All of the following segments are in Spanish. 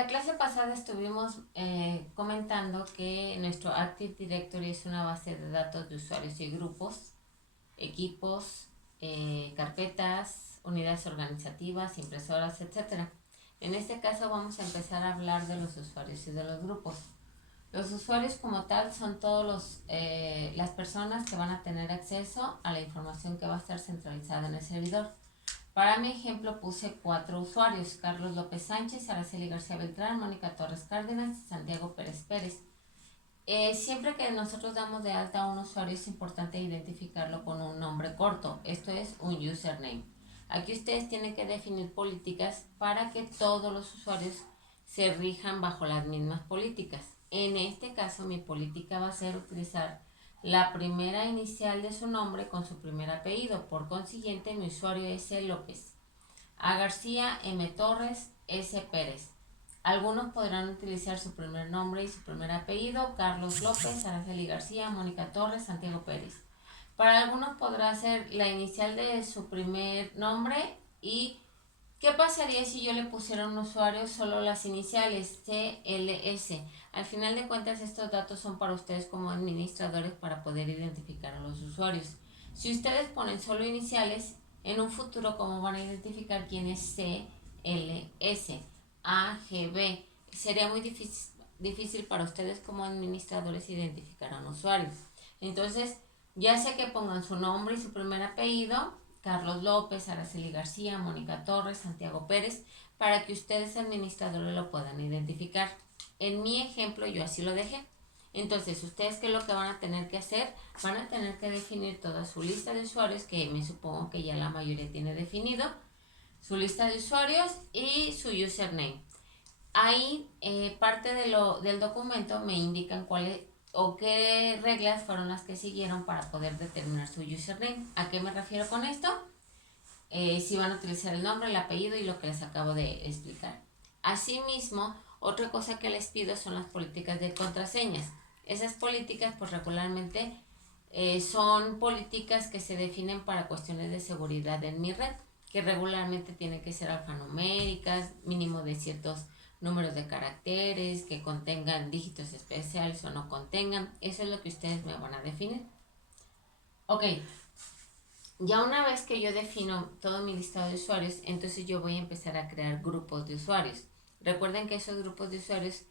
la clase pasada estuvimos comentando que nuestro Active Directory es una base de datos de usuarios y grupos, equipos, carpetas, unidades organizativas, impresoras, etc. En este caso vamos a empezar a hablar de los usuarios y de los grupos. Los usuarios como tal son todos las personas que van a tener acceso a la información que va a estar centralizada en el servidor. Para mi ejemplo puse 4 usuarios: Carlos López Sánchez, Araceli García Beltrán, Mónica Torres Cárdenas y Santiago Pérez Pérez. Siempre que nosotros damos de alta a un usuario es importante identificarlo con un nombre corto, esto es un username. Aquí ustedes tienen que definir políticas para que todos los usuarios se rijan bajo las mismas políticas. En este caso mi política va a ser utilizar la primera inicial de su nombre con su primer apellido. Por consiguiente, mi usuario es E. López. A García, M. Torres, S. Pérez. Algunos podrán utilizar su primer nombre y su primer apellido: Carlos López, Araceli García, Mónica Torres, Santiago Pérez. Para algunos podrá ser la inicial de su primer nombre. ¿Y qué pasaría si yo le pusiera a un usuario solo las iniciales CLS? Al final de cuentas, estos datos son para ustedes como administradores para poder identificar a los usuarios. Si ustedes ponen solo iniciales, en un futuro, ¿cómo van a identificar quién es CLS, AGB? Sería muy difícil para ustedes como administradores identificar a un usuario. Entonces, ya sea que pongan su nombre y su primer apellido, Carlos López, Araceli García, Mónica Torres, Santiago Pérez, para que ustedes administradores lo puedan identificar. En mi ejemplo yo así lo dejé. Entonces, ustedes, ¿qué es lo que van a tener que hacer? Van a tener que definir toda su lista de usuarios, que me supongo que ya la mayoría tiene definido, su lista de usuarios y su username. Ahí parte del documento me indican cuáles o qué reglas fueron las que siguieron para poder determinar su username. ¿A qué me refiero con esto? Si van a utilizar el nombre, el apellido y lo que les acabo de explicar. Asimismo, otra cosa que les pido son las políticas de contraseñas. Esas políticas pues regularmente son políticas que se definen para cuestiones de seguridad en mi red, que regularmente tienen que ser alfanuméricas, mínimo de ciertos números de caracteres, que contengan dígitos especiales o no contengan. Eso es lo que ustedes me van a definir. Ok, ya una vez que yo defino todo mi listado de usuarios, entonces yo voy a empezar a crear grupos de usuarios. Recuerden que esos grupos de usuarios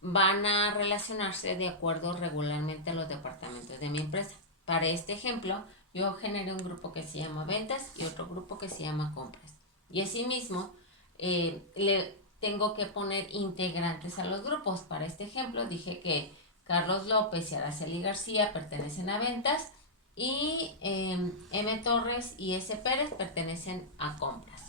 van a relacionarse de acuerdo regularmente a los departamentos de mi empresa. Para este ejemplo, yo generé un grupo que se llama ventas y otro grupo que se llama compras. Y asimismo, le tengo que poner integrantes a los grupos. Para este ejemplo, dije que Carlos López y Araceli García pertenecen a ventas y M. Torres y S. Pérez pertenecen a compras.